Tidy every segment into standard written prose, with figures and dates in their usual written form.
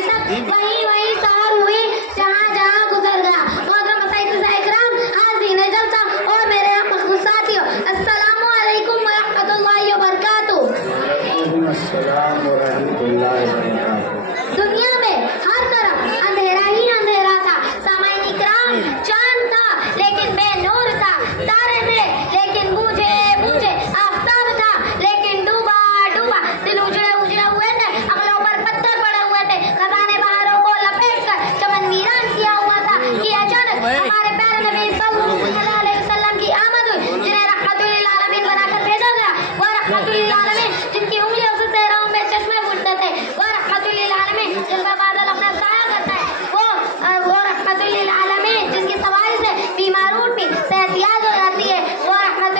ہونے تک وہیں وہیں سار ہوئی جہاں جہاں گزر گیا. محترم اساتذہ اکرام، حاضرین جلسہ اور میرے مخلص ساتھیوں، السلام علیکم ورحمۃ اللہ وبرکاتہ. وعلیکم السلام ورحمۃ اللہ وبرکاتہ. دنیا میں ہر طرف اندھیرا ہی اندھیرا تھا. سامعین اکرام، چاند تھا لیکن بے نور تھا، تارے تھے لیکن بوجھے بوجھے، آفتاب تھا لیکن ڈوبا ڈوبا، دل اجڑے اجڑے ہوئے تھے، عقلوں پر پتھر پڑے ہوئے تھے، خزانے بہاروں کو لپیٹ کر چمن ویران کیا ہوا تھا کہ اچانک ہمارے پیارے نبی صلی اللہ علیہ وسلم کی آمد ہوئی، جنہیں رحمت للعالمین بنا کر بھیجا گیا. وہ رحمت للعالمین جن کی انگلیوں سے صحراؤں میں چشمے پھوٹتے تھے، وہ رحمت للعالمین جن کا بادل اپنا سایہ کرتا ہے، وہ رحمت للعالمین جن کی سواری سے بیمار اٹھتی صحت یاب ہو جاتی ہے، وہ رحمت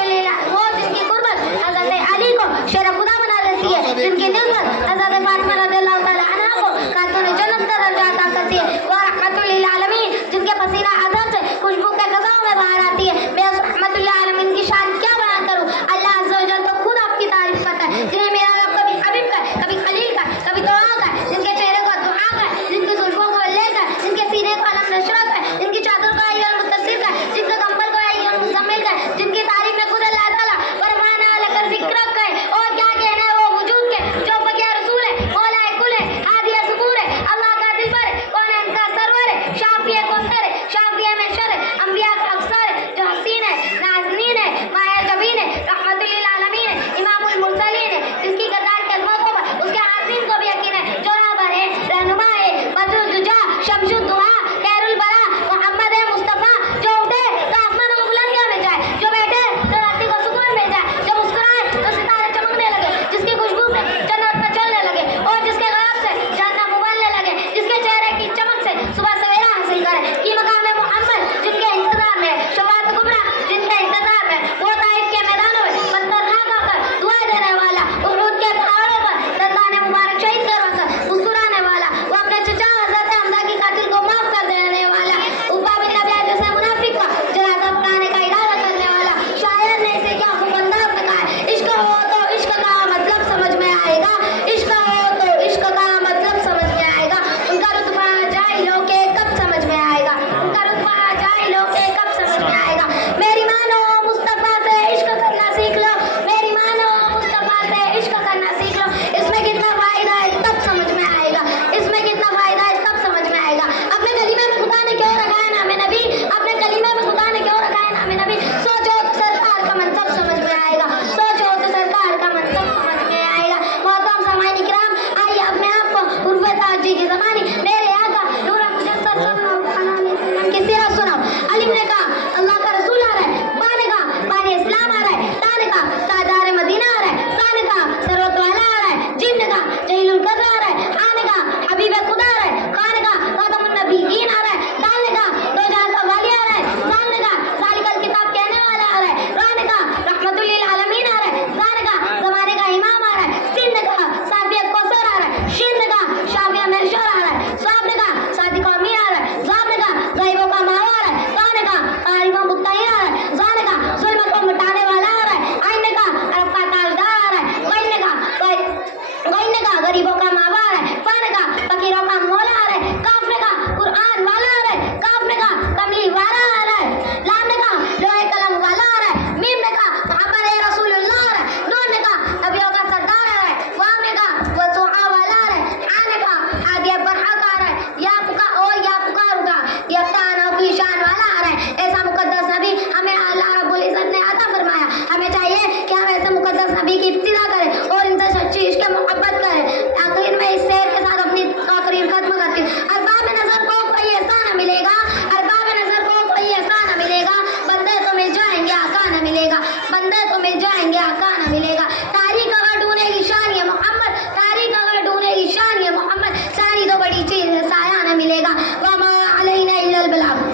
وہ جن کی قربت حضرت علی کو شیر خدا بنا دیتی ہے، جن کی نسبت حضرت فاطمہ رضی اللہ تعالی عنہا کو خاتون جنت کا درجہ عطا کرتی ہے، وہ رحمت للعالمین جن کے پسینہ اثر سے خوشبو کے فضاؤں میں باہر آتی ہے. میں اس رحمت للعالمین کی شان کیا بیان کروں، اللہ عز و جل کو خود آپ کی تعریف کرتا ہے، جنہیں میرا رب کبھی حبیب کر، کبھی خلیل کر، کبھی دعا کر، جن کے چہرے کو دعا کر، جن کی خوشبو کو لے کر، جن کے سینے کو علم نشرت کر، جن کی چادر کو ایل متصر کر، جن کے کمبل کو ایل مزمل کر، جن کی تعریف میں خود اللہ تعالیٰ فرمانا لے کر ذکر کر. اور کیا کہنا ہے وہ وجود کے جو بغیر رسول ہے، مولا کل ہے، ہادی صبور ہے، اللہ کا دل پر ہے، کون ہے ان کا سرور ہے، شافی کوثر ہے، شافی میں شر ہے، انبیاء کا افسر ہے، جو حسین ہے، نازنین ہے، ماہر جبین ہے، رحمت للعالمین ہے، امام المرسلین ہے، جس کی کردار کے موقع پر اس کے عظیم کو بھی یقین ہے، جو رہبر ہے، رہنما ہے، بدر الدجا، شمس الضحیٰ، خیر البراء، محمد ہے مصطفیٰ، جو اٹھے تو آسمانوں کو بلندیاں میں جائے، جو بیٹھے تو دھرتی کو سکون مل جائے، جو مسکرائے تو ستارے چمکنے لگے، جس کی خوشبو سے جنت میں چلنے لگے، اور جس کے غضب سے جہنم ابلنے لگے، جس کے چہرے کی چمک سے صبح سویرا حاصل کرے، کی مقام محمد جن کے انتظار میں، شفاعت کبریٰ جن کے انتظار میں، وہ طائف کے میدانوں میں پتھر کھا کھا کر دعائیں دینے والا، احد کے پہاڑوں پر دندان مبارک شہید کروا کر مسکرانے والا، وہ اپنے چچا حضرت حمزہ کی قاتل کو معاف کر دینے والا، عقبہ بن ربیعہ جیسے منافق کا جنازہ پڑھانے کا ارادہ کرنے والا، شاعر نے اسے کیا خوب انداز میں کہا ہے، عشق ہو تو عشق کا مطلب سمجھ میں آئے گا، عشق ہو تو عشق کا مطلب سمجھ میں آئے گا، ان کا رتبہ جاہلوں کے کب سمجھ میں آئے گا، ان کا رتبہ جاہلوں کے کب سمجھ میں آئے گا. میری مانو مصطفیٰ سے عشق کرنا سیکھ لو، میری مانو مصطفیٰ سے عشق کرنا سیکھ لو، اس میں کتنا فائدہ ہے تب سمجھ میں آئے گا، اس میں کتنا فائدہ ہے تب سمجھ میں آئے گا. اپنے کلیمے میں خدا نے کیوں رکھا ہے نام نبی، اپنے کلیمے میں خدا نے کیوں رکھا ہے نام نبی، سوچو تو سرکار کا منصب سمجھ میں آئے گا، سوچو تو سرکار کا منصب سمجھ میں آئے گا. محترم سامعین اکرام، آئیے اپنے آپ کو عرف تعجی کی زبانی میرے آقا نور مجسد صلی اللہ علیہ وسلم کی سیرت سناؤ. علم نے کہا اللہ کا رسول آ رہا ہے، با نے کہا بانی اسلام آ رہا ہے، تا نے کہا تاجدار مدینہ آ رہا ہے، سا نے کہا ثروت والا آ رہا ہے، جیم نے کہا جلیل القدر آ رہا ہے، آ نے کہا حبیب خدا آ رہا ہے، خا نے کہا خاتم النبیین آ رہا ہے، دال نے کہا دو جہاں کا والی آ رہا ہے، زال نے کہا ذالک الکتاب کہنے والا آ رہا ہے، را نے کہا رحمت للعالمین آ رہا ہے، زا نے کہا زمانے کا امام آ رہا ہے، سین نے کہا صافی کوثر آ رہا ہے، شین نے کہا شافی مرشور آ رہا ہے، صاد نے کہا صادق امین آ رہا ہے، زاب نے کہا غیبوں کا ماوا آ رہا ہے، تا نے کہا قارب و مطمئن آ رہا ہے، زا نے کہا ظلم کو مٹانے والا آ رہا ہے، عین نے کہا عرب کا تاجدار آ رہا ہے، غین نے کہا غریبوں کا ماوا آ رہا ہے، فا نے کہا فقیروں کا مولا آ رہا ہے، کاف نے کہا قرآن والا آ رہا ہے، کاف نے کہا کملی والا آ رہا ہے، لام نے کہا لوہے قلم والا آ رہا ہے، میم نے کہا محمد رسول اللہ آ رہا ہے، نون نے کہا نبیوں کا سردار آ رہا ہے، وام نے کہا وضحیٰ والا آ رہا ہے، آ نے کہا ہادی برحق آ رہا ہے، یا پکارو گا یکتانوں کی شان والا آ رہا ہے. ایسا مقدس نبی ہمیں اللہ رب العزت نے عطا فرمایا، ہمیں چاہیے کہ ہم ایسے مقدس نبی کی ابتدا کریں اور ان سے سچی عشق محبت کریں. آخر میں اس شعر کے ساتھ اپنی تقریر ختم کرتی ہوں. ارباب نظر کو کوئی ایسا نہ ملے گا، ارباب نظر کو کوئی ایسا نہ ملے گا، بندے تو مل جائیں گے آقا نہ ملے گا، بندے تو مل جائیں گے آقا نہ ملے گا. تاریخ اگر ڈھونڈے گی شان یہ محمد، تاریخ اگر ڈھونڈے گی شان یہ محمد، ساری تو بڑی چیز ہے سایہ نہ ملے گا. وما علینا الا البلاغ.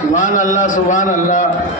سبحان اللہ سبحان اللہ.